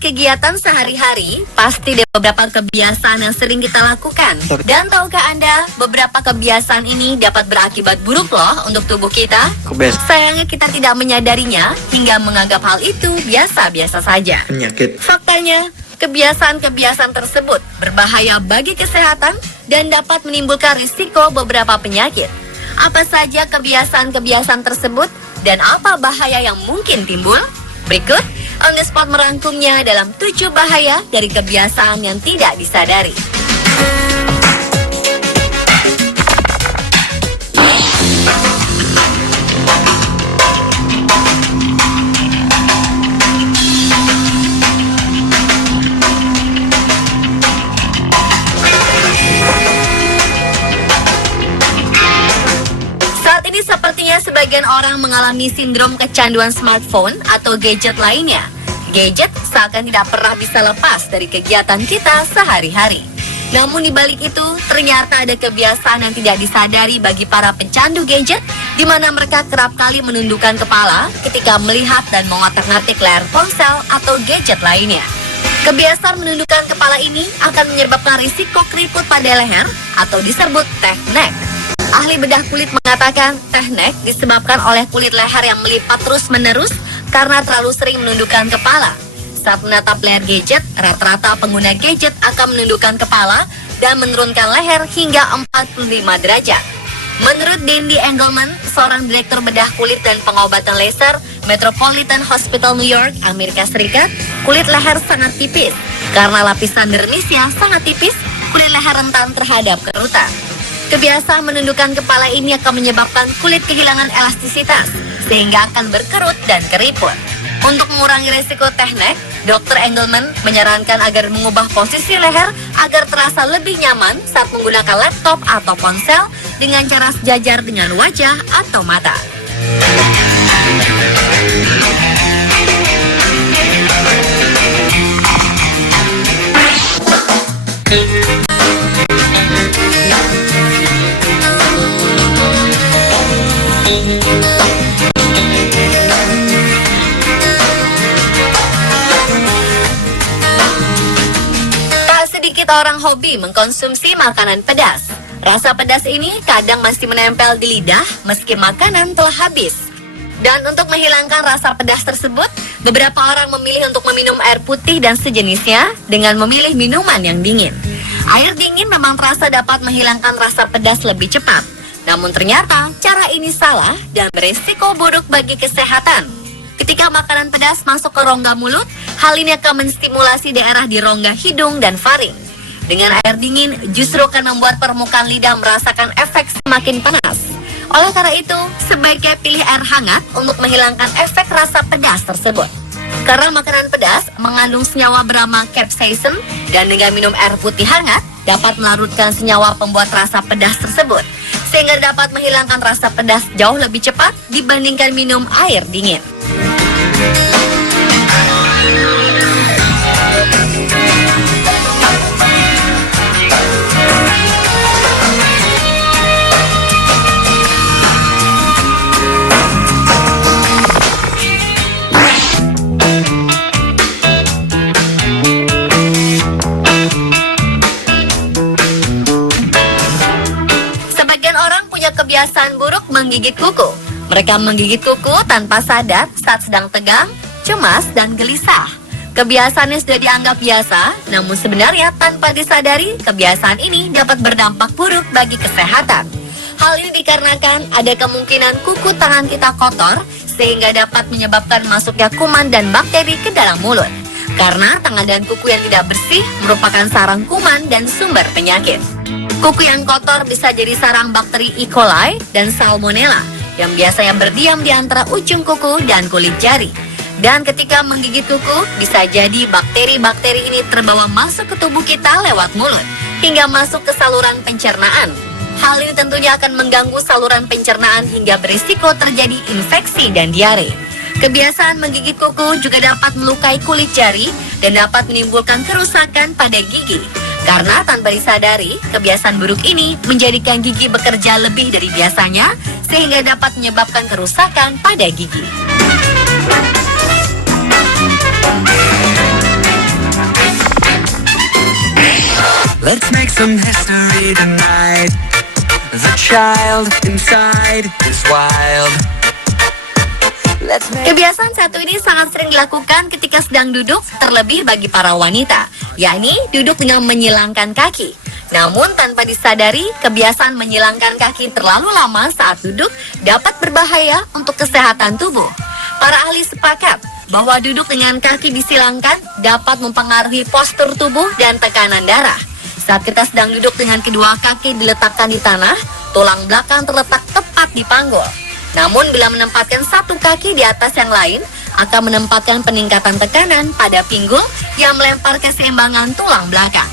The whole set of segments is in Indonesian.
berkegiatan sehari-hari, pasti ada beberapa kebiasaan yang sering kita lakukan. Dan tahukah Anda, beberapa kebiasaan ini dapat berakibat buruk loh untuk tubuh kita? Sayangnya kita tidak menyadarinya hingga menganggap hal itu biasa-biasa saja. Penyakit. Faktanya, kebiasaan-kebiasaan tersebut berbahaya bagi kesehatan dan dapat menimbulkan risiko beberapa penyakit. Apa saja kebiasaan-kebiasaan tersebut dan apa bahaya yang mungkin timbul? Berikut On The Spot merangkumnya dalam 7 bahaya dari kebiasaan yang tidak disadari. Sepertinya sebagian orang mengalami sindrom kecanduan smartphone atau gadget lainnya. Gadget seakan tidak pernah bisa lepas dari kegiatan kita sehari-hari. Namun di balik itu, ternyata ada kebiasaan yang tidak disadari bagi para pecandu gadget, di mana mereka kerap kali menundukkan kepala ketika melihat dan mengotak-ngatik layar ponsel atau gadget lainnya. Kebiasaan menundukkan kepala ini akan menyebabkan risiko keriput pada leher atau disebut teh neck. Ahli bedah kulit mengatakan teh neck disebabkan oleh kulit leher yang melipat terus-menerus karena terlalu sering menundukkan kepala. Saat menatap layar gadget, rata-rata pengguna gadget akan menundukkan kepala dan menurunkan leher hingga 45 derajat. Menurut Dandy Engelman, seorang direktur bedah kulit dan pengobatan laser Metropolitan Hospital New York, Amerika Serikat, kulit leher sangat tipis. Karena lapisan dermisnya sangat tipis, kulit leher rentan terhadap kerutan. Kebiasaan menundukkan kepala ini akan menyebabkan kulit kehilangan elastisitas, sehingga akan berkerut dan keriput. Untuk mengurangi resiko teh neck, Dr. Engelman menyarankan agar mengubah posisi leher agar terasa lebih nyaman saat menggunakan laptop atau ponsel dengan cara sejajar dengan wajah atau mata. Orang hobi mengkonsumsi makanan pedas. Rasa pedas ini kadang masih menempel di lidah meski makanan telah habis. Dan untuk menghilangkan rasa pedas tersebut, beberapa orang memilih untuk meminum air putih dan sejenisnya dengan memilih minuman yang dingin. Air dingin memang terasa dapat menghilangkan rasa pedas lebih cepat. Namun ternyata cara ini salah dan berisiko buruk bagi kesehatan. Ketika makanan pedas masuk ke rongga mulut, hal ini akan menstimulasi daerah di rongga hidung dan faring. Dengan air dingin justru akan membuat permukaan lidah merasakan efek semakin panas. Oleh karena itu, sebaiknya pilih air hangat untuk menghilangkan efek rasa pedas tersebut. Karena makanan pedas mengandung senyawa bernama capsaicin dan dengan minum air putih hangat dapat melarutkan senyawa pembuat rasa pedas tersebut, sehingga dapat menghilangkan rasa pedas jauh lebih cepat dibandingkan minum air dingin. Kebiasaan buruk menggigit kuku. Mereka menggigit kuku tanpa sadar saat sedang tegang, cemas, dan gelisah. Kebiasaan yang sudah dianggap biasa, namun sebenarnya tanpa disadari, kebiasaan ini dapat berdampak buruk bagi kesehatan. Hal ini dikarenakan ada kemungkinan kuku tangan kita kotor, sehingga dapat menyebabkan masuknya kuman dan bakteri ke dalam mulut. Karena tangan dan kuku yang tidak bersih merupakan sarang kuman dan sumber penyakit. Kuku yang kotor bisa jadi sarang bakteri E. coli dan Salmonella yang biasanya berdiam di antara ujung kuku dan kulit jari. Dan ketika menggigit kuku, bisa jadi bakteri-bakteri ini terbawa masuk ke tubuh kita lewat mulut, hingga masuk ke saluran pencernaan. Hal ini tentunya akan mengganggu saluran pencernaan hingga berisiko terjadi infeksi dan diare. Kebiasaan menggigit kuku juga dapat melukai kulit jari dan dapat menimbulkan kerusakan pada gigi. Karena tanpa disadari, kebiasaan buruk ini menjadikan gigi bekerja lebih dari biasanya, sehingga dapat menyebabkan kerusakan pada gigi. Let's make some history tonight. The child inside is wild. Kebiasaan satu ini sangat sering dilakukan ketika sedang duduk, terlebih bagi para wanita, yakni duduk dengan menyilangkan kaki. Namun tanpa disadari, kebiasaan menyilangkan kaki terlalu lama saat duduk dapat berbahaya untuk kesehatan tubuh. Para ahli sepakat bahwa duduk dengan kaki disilangkan dapat mempengaruhi postur tubuh dan tekanan darah. Saat kita sedang duduk dengan kedua kaki diletakkan di tanah, tulang belakang terletak tepat di panggul. Namun bila menempatkan satu kaki di atas yang lain, akan menempatkan peningkatan tekanan pada pinggul yang melempar keseimbangan tulang belakang.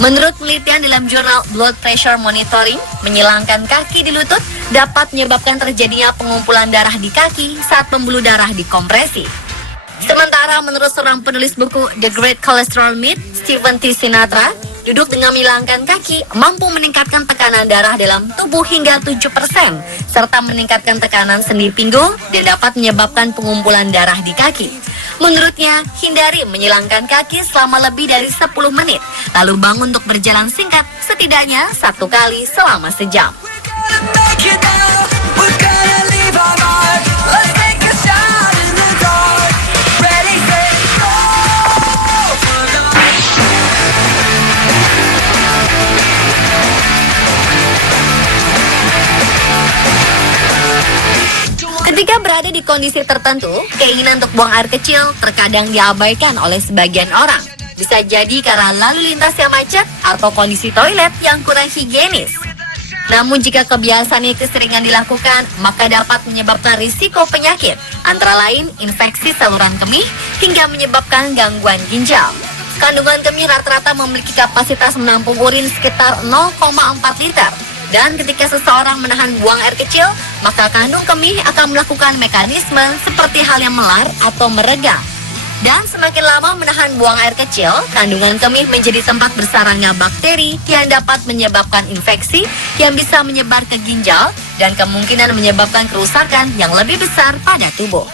Menurut penelitian dalam jurnal Blood Pressure Monitoring, menyilangkan kaki di lutut dapat menyebabkan terjadinya pengumpulan darah di kaki saat pembuluh darah dikompresi. Sementara menurut seorang penulis buku The Great Cholesterol Myth, Stephen T. Sinatra, duduk dengan menyilangkan kaki mampu meningkatkan tekanan darah dalam tubuh hingga 7%, serta meningkatkan tekanan sendi pinggul dan dapat menyebabkan pengumpulan darah di kaki. Menurutnya, hindari menyilangkan kaki selama lebih dari 10 menit, lalu bangun untuk berjalan singkat setidaknya 1 kali selama sejam. Ketika berada di kondisi tertentu, keinginan untuk buang air kecil terkadang diabaikan oleh sebagian orang. Bisa jadi karena lalu lintas yang macet atau kondisi toilet yang kurang higienis. Namun jika kebiasaan ini keseringan dilakukan, maka dapat menyebabkan risiko penyakit, antara lain infeksi saluran kemih hingga menyebabkan gangguan ginjal. Kandungan kemih rata-rata memiliki kapasitas menampung urin sekitar 0,4 liter. Dan ketika seseorang menahan buang air kecil, maka kandung kemih akan melakukan mekanisme seperti halnya melar atau meregang. Dan semakin lama menahan buang air kecil, kandungan kemih menjadi tempat bersarangnya bakteri yang dapat menyebabkan infeksi yang bisa menyebar ke ginjal dan kemungkinan menyebabkan kerusakan yang lebih besar pada tubuh.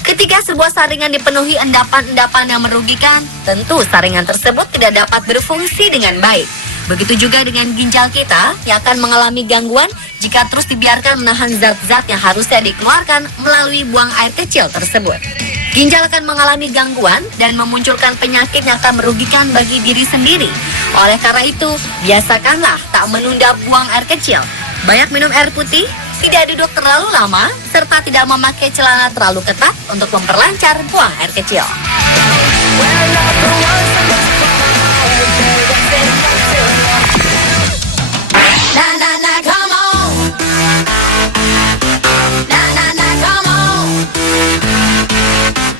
Ketika sebuah saringan dipenuhi endapan-endapan yang merugikan, tentu saringan tersebut tidak dapat berfungsi dengan baik. Begitu juga dengan ginjal kita yang akan mengalami gangguan jika terus dibiarkan menahan zat-zat yang harusnya dikeluarkan melalui buang air kecil tersebut. Ginjal akan mengalami gangguan dan memunculkan penyakit yang akan merugikan bagi diri sendiri. Oleh karena itu, biasakanlah tak menunda buang air kecil. Banyak minum air putih, tidak duduk terlalu lama, serta tidak memakai celana terlalu ketat untuk memperlancar buang air kecil.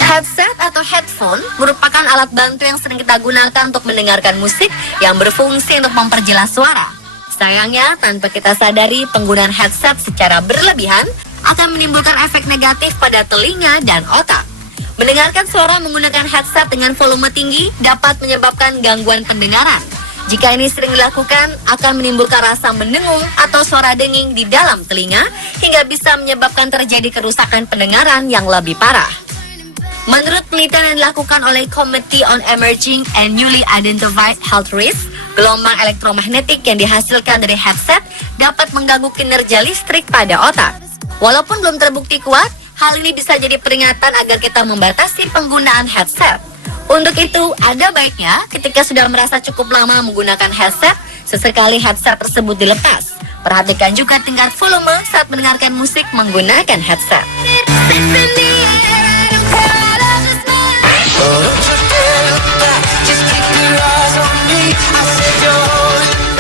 Headset atau headphone merupakan alat bantu yang sering kita gunakan untuk mendengarkan musik yang berfungsi untuk memperjelas suara. Sayangnya, tanpa kita sadari, penggunaan headset secara berlebihan akan menimbulkan efek negatif pada telinga dan otak. Mendengarkan suara menggunakan headset dengan volume tinggi dapat menyebabkan gangguan pendengaran. Jika ini sering dilakukan, akan menimbulkan rasa mendengung atau suara denging di dalam telinga hingga bisa menyebabkan terjadi kerusakan pendengaran yang lebih parah. Menurut penelitian yang dilakukan oleh Committee on Emerging and Newly Identified Health Risks, gelombang elektromagnetik yang dihasilkan dari headset dapat mengganggu kinerja listrik pada otak. Walaupun belum terbukti kuat, hal ini bisa jadi peringatan agar kita membatasi penggunaan headset. Untuk itu, ada baiknya ketika sudah merasa cukup lama menggunakan headset, sesekali headset tersebut dilepas. Perhatikan juga tingkat volume saat mendengarkan musik menggunakan headset.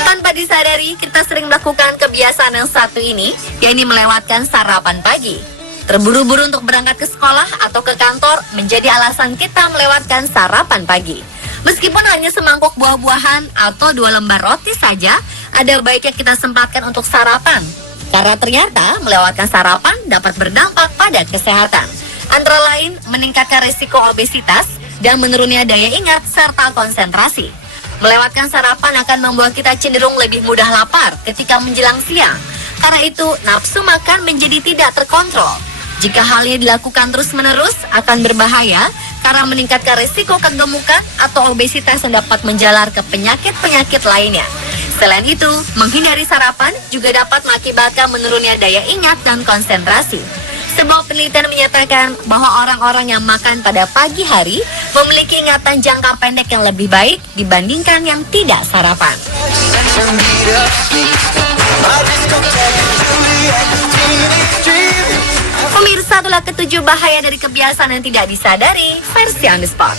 Tanpa disadari, kita sering melakukan kebiasaan yang satu ini, yaitu melewatkan sarapan pagi. Terburu-buru untuk berangkat ke sekolah atau ke kantor menjadi alasan kita melewatkan sarapan pagi. Meskipun hanya semangkuk buah-buahan atau 2 lembar roti saja, ada baiknya kita sempatkan untuk sarapan. Karena ternyata melewatkan sarapan dapat berdampak pada kesehatan. Antara lain meningkatkan risiko obesitas dan menurunnya daya ingat serta konsentrasi. Melewatkan sarapan akan membuat kita cenderung lebih mudah lapar ketika menjelang siang. Karena itu, nafsu makan menjadi tidak terkontrol. Jika hal ini dilakukan terus-menerus akan berbahaya karena meningkatkan risiko kegemukan atau obesitas yang dapat menjalar ke penyakit-penyakit lainnya. Selain itu, menghindari sarapan juga dapat mengakibatkan menurunnya daya ingat dan konsentrasi. Sebuah penelitian menyatakan bahwa orang-orang yang makan pada pagi hari memiliki ingatan jangka pendek yang lebih baik dibandingkan yang tidak sarapan. Pemirsa, itulah ketujuh bahaya dari kebiasaan yang tidak disadari versi On The Spot.